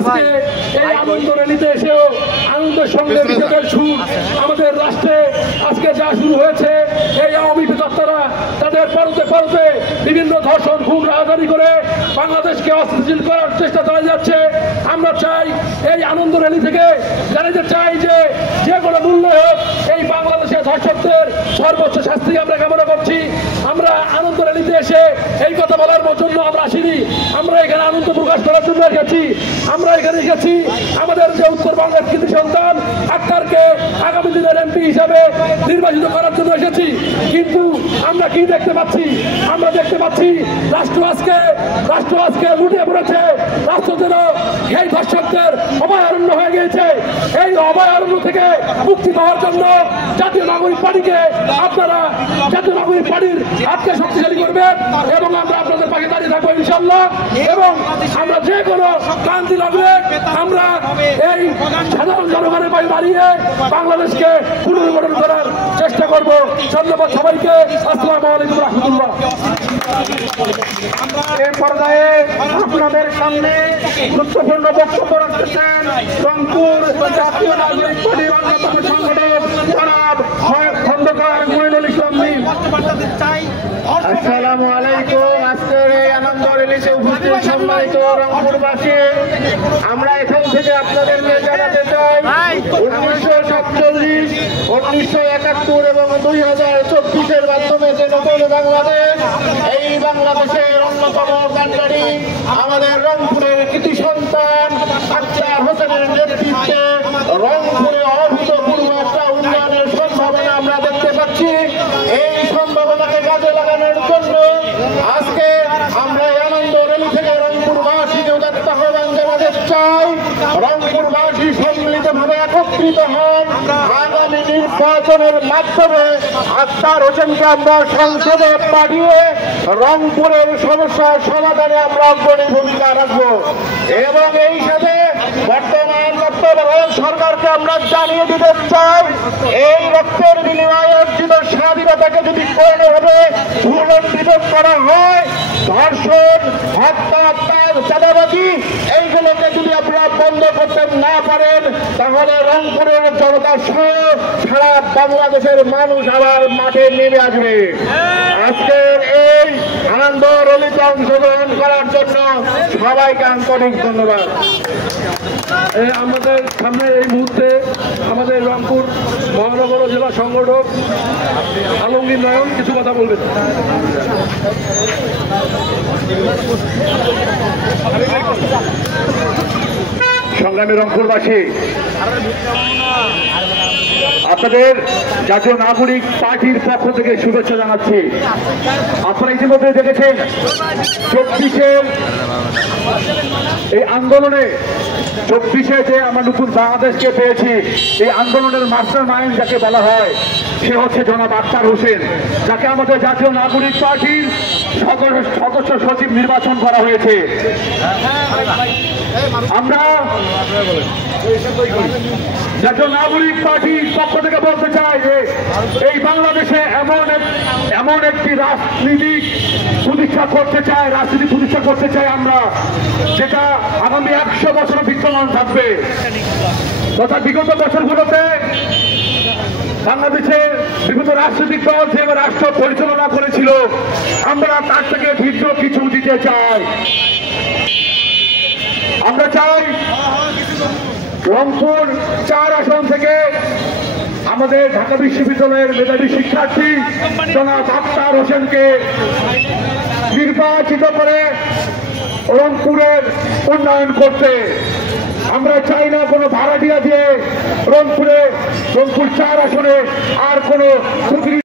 আজকে এই আনন্দ র্যালিতে এসেও আনন্দের সঙ্গে বিষয়ের সুর আমাদের রাষ্ট্রে আজকে যা শুরু হয়েছে, এই আওয়ামী বিতর্তারা তাদের পরতে পরতে বিভিন্ন ধর্ষণ খুন রাজধানী করে বাংলাদেশকে অস্থিতিশীল করার চেষ্টা চালিয়ে যাচ্ছে। আমরা চাই এই আনন্দ র্যালি থেকে জানাতে চাই যে কোনো মূল্যে হোক এই বাংলাদেশের ধর্ষকদের সর্বোচ্চ শাস্তি আমরা কামনা করছি। আমরা আনন্দ র্যালিতে এসে এই কথা বলার জন্য আমরা আসিনি, আমরা এখানে আনন্দ প্রকাশ করার জন্য এসেছি। আমরা এখানে এসেছি আমাদের যে উত্তরবঙ্গের কৃতি সন্তান আক্তারকে আগামী দিনের এমপি হিসাবে নির্বাচিত করার জন্য এসেছি। কিন্তু আমরা কি দেখতে পাচ্ছি? আমরা দেখতে পাচ্ছি রাষ্ট্র আজকে লুটে পড়েছে। রাষ্ট্র যেন এই ধর্ষকদের অভয়ারণ্য হয়ে গিয়েছে। এই অভয়ারণ্য থেকে মুক্তি পাওয়ার জন্য জাতীয় নাগরিক পার্টিকে আপনারা জাতীয় নাগরিক পার্টির হাতকে শক্তিশালী করবেন এবং আমরা আপনাদের পাশে দাঁড়িয়ে থাকবো ইনশাল্লাহ। এবং আমরা যে কোনো ক্রান্তি লাগবে আমরা এই সাধারণ জনগণের পাশে দাঁড়িয়ে বাংলাদেশকে পুনর্গঠন করার চেষ্টা করব। ধন্যবাদ সবাইকে। আসসালামু আলাইকুম রহমতুল্লাহ। এই পর্যায়ে আপনাদের সামনে গুরুত্বপূর্ণ বক্তব্য রাখতেছেন রংপুর জাতীয় নাগরিক পার্টির অন্যতম সংগঠক জনাব খন্দকার মঈনুল ইসলাম মীর। আসসালামু আলাইকুম। আজকের এই আনন্দ রিলিজে উপস্থিত সম্মানিত রংপুরবাসী, আমরা এখান থেকে আপনাদেরকে জানাতে চাই 1947, 1971 এবং 2024-এর মাধ্যমে যে নতুন বাংলাদেশ, এই বাংলাদেশের অন্যতম কাণ্ডারি আমাদের রংপুরের কৃতি সন্তান আক্তার হোসেনের নেতৃত্বে রংপুরে অভূতপূর্ব একটা উন্নয়নের সম্ভাবনা আমরা দেখতে পাচ্ছি। এই সম্ভাবনাকে কাজে লাগানোর জন্য আজকে আমরা আনন্দ র্যালি থেকে রংপুরবাসীকে উদাত্ত আহ্বান জানাতে চাই। রংপুরবাসী সম্মিলিতভাবে একত্রিত হন। আগামী নির্বাচনের মাধ্যমে আক্তার হোসেনকে আমরা সংসদে পাঠিয়ে রংপুরের সমস্যার সমাধানে আমরা অগ্রণী ভূমিকা রাখবো এবং এই সাথে বর্তমান সরকারকে আমরা জানিয়ে দিতে চাই, এই রক্তের বিনিময়ে অর্জিত স্বাধীনতাকে যদি কোনোভাবে ভূলণ্ঠিত করা হয়, ধর্ষণ, হত্যা, চাঁদাবাজি এইগুলোকে যদি আপনারা বন্ধ করতে না পারেন, তাহলে রংপুরের জনতা সহ সারা বাংলাদেশের মানুষ আবার মাঠে নেমে আসবে। আজকের এই আনন্দ র্যালিতে অংশগ্রহণ করার জন্য সবাইকে আন্তরিক ধন্যবাদ। আমাদের সামনে এই মুহূর্তে আমাদের রংপুর মহানগর জেলা সংগঠক আলমগীর নয়ন কিছু কথা বলবেন। সংগ্রামী রংপুরবাসী, আপনাদের জাতীয় নাগরিক পার্টির পক্ষ থেকে শুভেচ্ছা জানাচ্ছি। আপনারা ইতিমধ্যে দেখেছেন 24-এর এই আন্দোলনে, 24-এ যে আমরা নতুন বাংলাদেশকে পেয়েছি, এই আন্দোলনের মাস্টার মাইন্ড যাকে বলা হয় সে হচ্ছে জনাব আক্তার হোসেন, যাকে আমাদের জাতীয় নাগরিক পার্টির সদস্য সচিব নির্বাচন করা হয়েছে। আমরা জাতীয় নাগরিক পার্টির পক্ষ থেকে বলতে চাই যে এই বাংলাদেশে এমন একটি রাজনীতি প্রতিষ্ঠা করতে চাই আমরা, যেটা আগামী 100 বছর বিদ্যমান থাকবে। তথা বিগত বছরগুলোতে বাংলাদেশের বিভিন্ন রাজনৈতিক দল যে রাষ্ট্র পরিচালনা করেছিল, আমরা তার থেকে ভিন্ন কিছু দিতে চাই। আমরা চাই রংপুর 4 আসন থেকে আমাদের ঢাকা বিশ্ববিদ্যালয়ের মেধাবী শিক্ষার্থী জনাব আক্তার হোসেনকে নির্বাচিত করে রংপুরের উন্নয়ন করতে। আমরা চাই না কোনো ভাড়াটিয়া দিয়ে রংপুর 4 আসনে আর কোনো